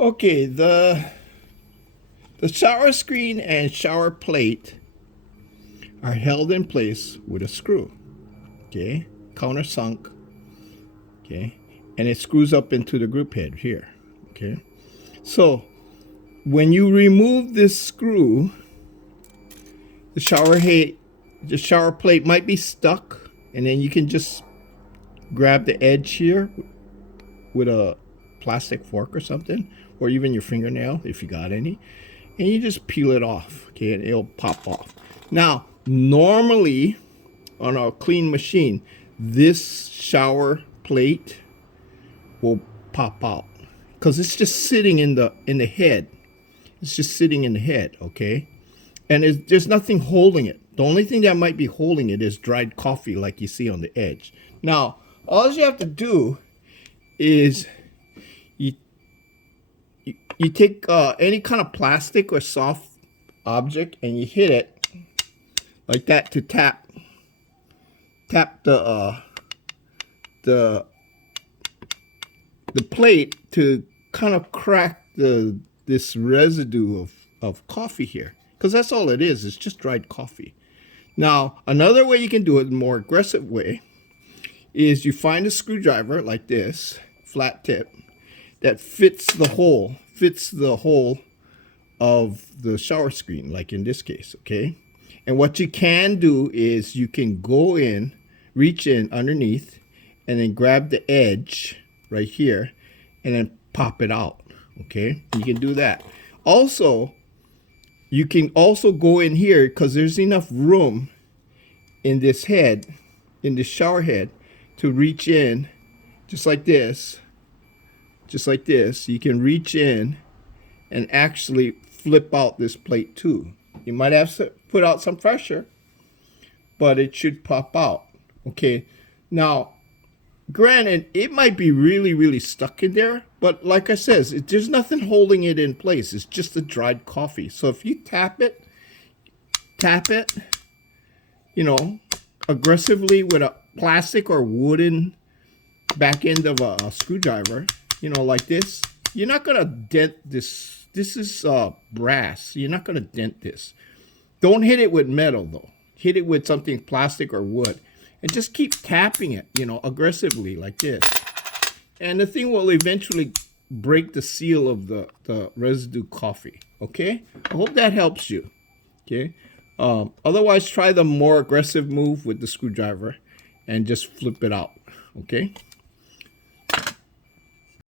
Okay, the shower screen and shower plate are held in place with a screw. Okay, countersunk. Okay, and it screws up into the group head here. Okay, so when you remove this screw, the shower plate might be stuck, and then you can just grab the edge here with a plastic fork or something, or even your fingernail if you got any, and you just peel it off. Okay, and it'll pop off. Now, normally on a clean machine, this shower plate will pop out because it's just sitting in the head. It's just sitting in the head, okay? And there's nothing holding it. The only thing that might be holding it is dried coffee like you see on the edge. Now, all you have to do is you you take any kind of plastic or soft object and you hit it like that to tap the plate to kind of crack this residue of coffee here, because that's all it is. It's just dried coffee. Now, another way you can do it, a more aggressive way, is you find a screwdriver like this, flat tip, that fits the hole of the shower screen, like in this case, okay? And what you can do is you can go in, reach in underneath, and then grab the edge right here, and then pop it out, okay? You can do that. Also, you can also go in here, because there's enough room in this head, in the shower head, to reach in, just like this. You can reach in and actually flip out this plate too. You might have to put out some pressure, but it should pop out. Okay, now granted, it might be really, really stuck in there, but like I said, there's nothing holding it in place. It's just the dried coffee. So if you tap it, aggressively with a plastic or wooden back end of a screwdriver, like this, you're not gonna dent this. This is brass. You're not gonna dent this. Don't hit it with metal though. Hit it with something plastic or wood, and just keep tapping it, aggressively like this. And the thing will eventually break the seal of the residue coffee. Okay, I hope that helps you. Okay, otherwise try the more aggressive move with the screwdriver and just flip it out. Okay.